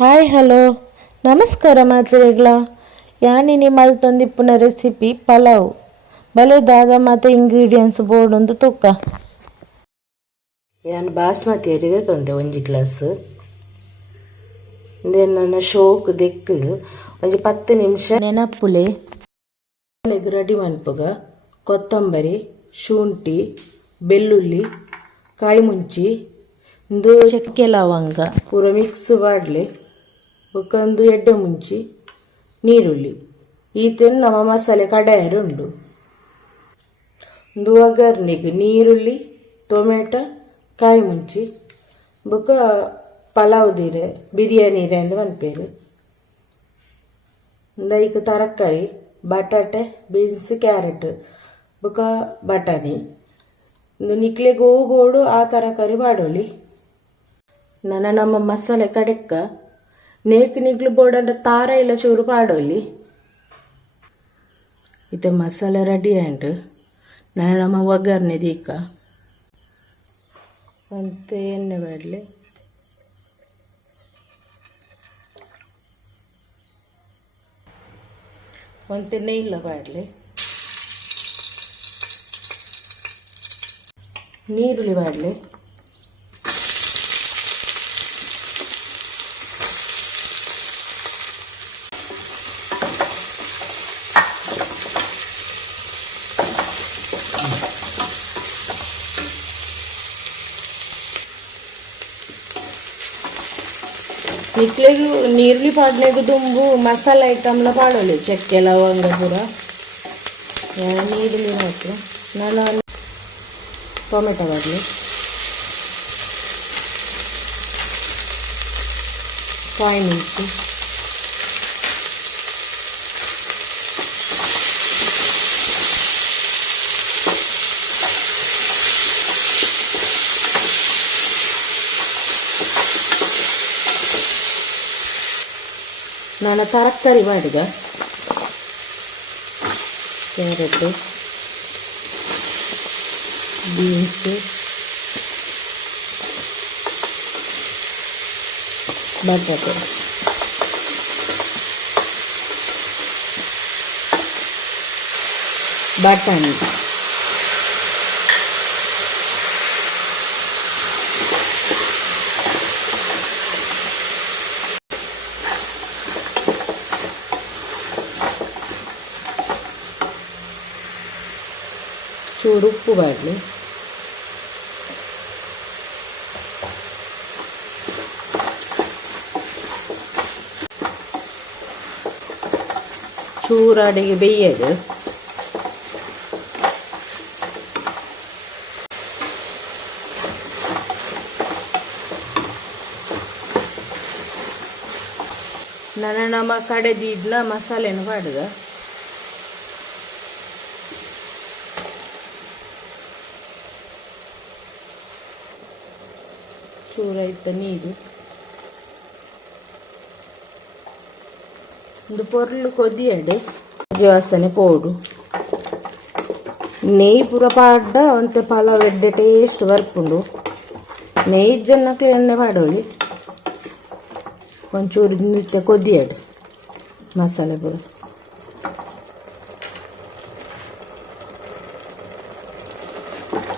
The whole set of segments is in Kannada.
ಹಾಯ್ ಹಲೋ ನಮಸ್ಕಾರ ಮಾತ್ರೆಗಳ ಯಾನಿನಿ ಮಲ್ತೊಂದಿಪ್ಪುನ ರೆಸಿಪಿ ಪಲಾವ್ ಬಲೆದಾದ ಮತ್ತು ಇಂಗ್ರೀಡಿಯೆಂಟ್ಸ್ ಬೋರ್ಡೊಂದು ತುಕ್ಕ ಯಾನ್ ಬಾಸ್ಮತಿ ಅರಿದೆ ತೊಂದೆ 1 ಗ್ಲಾಸ್ ನನ್ನ ಶೋಕ್ ದೆಕ್ಕು ಒಂಜಿ 10 ನಿಮಿಷ ನೆನಪುಲೆ ರೆಡಿ ಮನ್ಪುಗ ಕೊತ್ತಂಬರಿ ಶುಂಠಿ ಬೆಳ್ಳುಳ್ಳಿ ಕಾಯಿ ಮುಂಚಿ ಒಂದು ಚಕ್ಕೆ ಲವಂಗ ಪೂರ ಮಿಕ್ಸ್ ಬಾಡ್ಲೆ ಒಂದು ಎಡ್ಡೆ ಮುಂಚಿ ನೀರುಳ್ಳಿ ಈತೇನು ನಮ್ಮ ಮಸಾಲೆ ಕಡಾಯರು ಉಂಡು ಒಂದು ಒಗ್ಗರ್ನೆಗೆ ನೀರುಳ್ಳಿ ಟೊಮೆಟೊ ಕಾಯಿ ಮುಂಚಿ ಬೊಕ್ಕ ಪಲಾವ್ ದೀರೆ ಬಿರಿಯಾನಿ ರೇ ಅಂದ್ ಮನ್ಪೇರು ಐಕ್ ತರಕಾರಿ ಬಟಾಟೆ ಬೀನ್ಸ್ ಕ್ಯಾರೆಟ್ ಬೊಕ್ಕ ಬಟಾಣಿ ಒಂದು ನಿಕ್ಲೆ ಗೋಬೋಡು ಆ ತರಕಾರಿ ಬಾಡೋಲಿ ನಮ್ಮ ಮಸಾಲೆ ಕಡೆಕ್ಕ ನೇಕ್ ನಿಗ್ಲು ಬೋರ್ಡ್ ತಾರ ಇಲ್ಲ ಚೂರು ಪಾಡೋಲಿ ಇದು ಮಸಾಲೆ ರೆಡಿ ಆ್ಯಂಡ್ ನಮ್ಮ ಒಗ್ಗರಣೆ ದೀಕ ಮತ್ತು ಎಣ್ಣೆ ಬಾಡಲಿ ಒಂದು ನೆಯ್ಲ ಬಾಡಲಿ ನೀರುಳ್ಳಿ ಬಾಡಲಿ ನಿಕ್ಲೆಗೂ ನೀರುಳ್ಳಿ ಪಾಡ್ನೆಗೂ ದುಂಬು ಮಸಾಲೆ ಐಟಮ್ಲ ಪಾಡೋಲಿ ಚಕ್ಕೆ ಲವಂಗ ಪೂರ ನೀರುಳ್ಳಿ ಹಾಕಿ ನಾನು ಟೊಮೆಟೊ ಬಾಡಲಿ ಕಾಯಿ ಮುಂಚಿ ನಾನು ತರಕಾರಿ ಮಾಡಿದ ಕ್ಯಾರೆಟ್ ಬೀನ್ಸ್ ಬಟಾಟೆ ಬಟಾಣಿ ಚೂರು ಉಪ್ಪು ಬಾಡಲಿ ಚೂರು ಅಡಿಗೆ ಬೇಯ್ಯದು ನಮ್ಮ ಕಡೆದಿದ್ನ ಮಸಾಲೆನ ಬಾಡುಗ ಚೂರಾಯ್ತ ನೀರು ಒಂದು ಪೊರ್ಲು ಕೊದಿಯಡೆ ವಾಸನೆ ಪೋಡು ನೆಯ್ಯಿ ಪೂರ ಪಾಡ್ಡ ಒಂತೆ ಪಲಾವ್ ಎಡ್ಡೆ ಟೇಸ್ಟ್ ಬರ್ಪುಂಡು ನೆಯ್ಯಿ ಜನಕ್ಕೆ ಎಣ್ಣೆ ಪಾಡೋಳಿ ಒಂಚೂರು ನಿತ್ಯ ಕೊದಿಯಡೆ ಮಸಾಲೆ ಪೂರ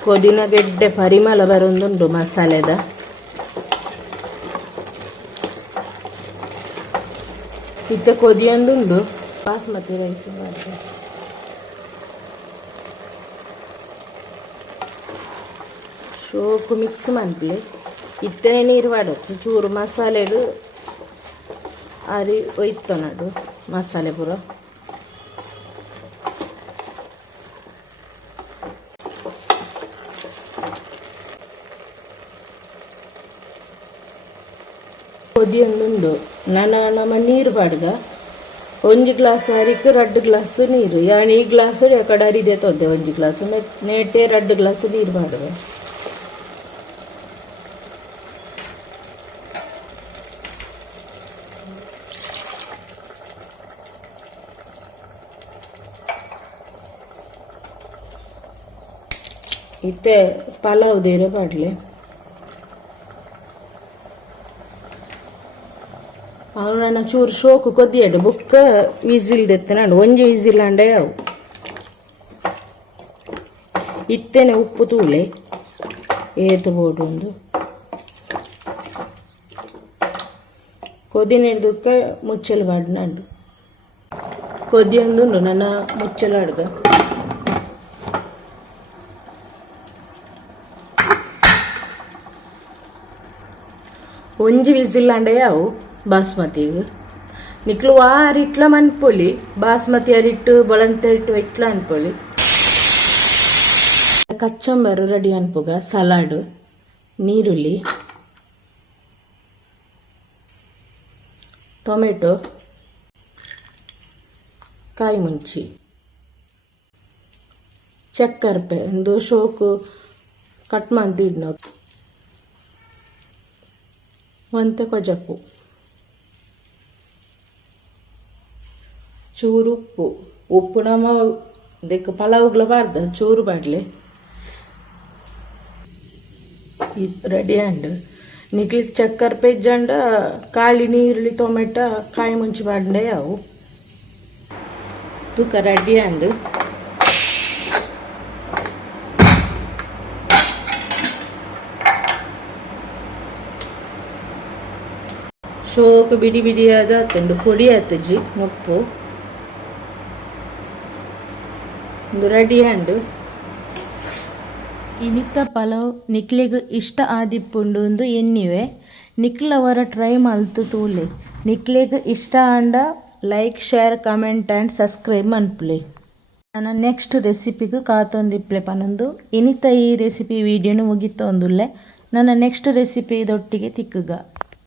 ಕೊದಿನ ಗೆಡ್ಡೆ ಪರಿಮಳ ಬರೊಂದುಂಡು ಮಸಾಲೆದ ಇತ್ತೆ ಕೊದಿಯೊಂದುಂಡು ಬಾಸ್ಮತಿ ರೈಸ್ ಮಾಡಿದೆ ಶೋಕು ಮಿಕ್ಸ್ ಮನ್ಪಲೆ ಇತ್ತೆ ನೀರು ಮಾಡತ್ತು ಚೂರು ಮಸಾಲೆಡು ಅರಿ ಒಯ್ತು ನಡು ಮಸಾಲೆ ಪೂರ ಕೊದಿಯೊಂದುಂಡು ನಮ್ಮ ನೀರು ಪಾಡ್ಗ 1 ಗ್ಲಾಸ್ ಅರಿಕೆ 2 ಗ್ಲಾಸ್ ನೀರು ಯಾನ್ ಈ ಗ್ಲಾಸ್ ಎಕಡೆ ಅರಿದೆ ತೊಂದೆ 1 ಗ್ಲಾಸ್ ನೇಟೆ 2 ಗ್ಲಾಸ್ ನೀರು ಪಾಡುವ ಇತ್ತೆ ಪಲಾವ್ ದೇರೆ ಪಾಡ್ಲೆ ಅವು ನನ್ನ ಚೂರು ಶೋಕು ಕೊದ್ದಿಯಡು ಬುಕ್ಕ ವಿಸಿಲ್ ದೆತ್ತನಂಡು ಒಂಜಿ ವಿಸಿಲ್ ಅಂಡೆ ಅವು ಇತ್ತೇನೆ ಉಪ್ಪು ತೂಲೆ ಏತು ಬೋಡು ಒಂದು ಕೊದಿ ಹಿಡ್ದಕ್ಕ ಮುಚ್ಚಲು ಬಾಡ್ನಂಡು ಕೊದಿ ಒಂದು ನನ್ನ ಮುಚ್ಚಲಾಡ್ದು ಒಂಜಿ ವಿಸಿಲ್ ಅಂಡೆ ಅವು ಬಾಸ್ಮತಿಗೆ ನಿಕ್ಲು ವಾರ ಇಟ್ಲ ಮನ್ಪೊಲಿ ಬಾಸ್ಮತಿ ಅರಿಟ್ಟು ಬೊಳಂತ ಇಟ್ಟು ಇಟ್ಲ ಅನ್ಪೊಲಿ ಕಚ್ಚಂಬರು ರೆಡಿ ಅನ್ಪುಗ ಸಲಾಡ್ ನೀರುಳ್ಳಿ ಟೊಮೆಟೊ ಕಾಯಿ ಮುಂಚಿ ಚಕ್ಕರ್ಪೆ ಒಂದು ಶೋಕು ಕಟ್ ಮಂತಿಡ್ ನಾವು ಒಂತೆ ಕೊಜಪ್ಪು ಚೂರು ಉಪ್ಪು ನಮ್ಮ ದೆಕ್ಕ ಪಲಾವ್ಗಳ ಬಾರ್ದ ಚೂರು ಬಾಡ್ಲೆ ರೆಡಿ ಅಂಡ್ ನಿಕ್ಲಿ ಚಕ್ಕರ್ ಪೆಜ್ಜಂಡ ಕಾಳಿ ನೀರುಳ್ಳಿ ಟೊಮೆಟೊ ಕಾಯಿ ಮುಂಚಿ ಬಾಡ್ಡೆ ಅವು ತೂಕ ರೆಡಿ ಅಂಡ್ ಶೋಕು ಬಿಡಿ ಬಿಡಿಯಾದ ತಂಡು ಪೊಡಿ ಆತಜ್ಜಿ ಮುಪ್ಪು ಒಂದು ರೆಡಿ ಹ್ಯಾಂಡು ಇನಿತ್ತ ಪಲಾವ್ ನಿಕ್ಲಿಗೆ ಇಷ್ಟ ಆದಿಪ್ಪುಂಡು ಒಂದು ಎನ್ನಿವೆ ನಿಕ್ಲವರ ಟ್ರೈ ಮಲ್ತು ತೂಲೆ ನಿಕ್ಲಿಗೆ ಇಷ್ಟ ಆಂಡ like share comment and subscribe ಮನ್ಪುಲೆ ನನ್ನ ನೆಕ್ಸ್ಟ್ ರೆಸಿಪಿಗೆ ಕಾತೊಂದಿಪ್ಲೆ ಪನೊಂದು ಇನಿತ್ತ ಈ ರೆಸಿಪಿ ವಿಡಿಯೋನು ಮುಗಿತೊಂದುಲ್ಲೆ ನನ್ನ ನೆಕ್ಸ್ಟ್ ರೆಸಿಪಿ ಇದೊಟ್ಟಿಗೆ ತಿಕ್ಕುಗ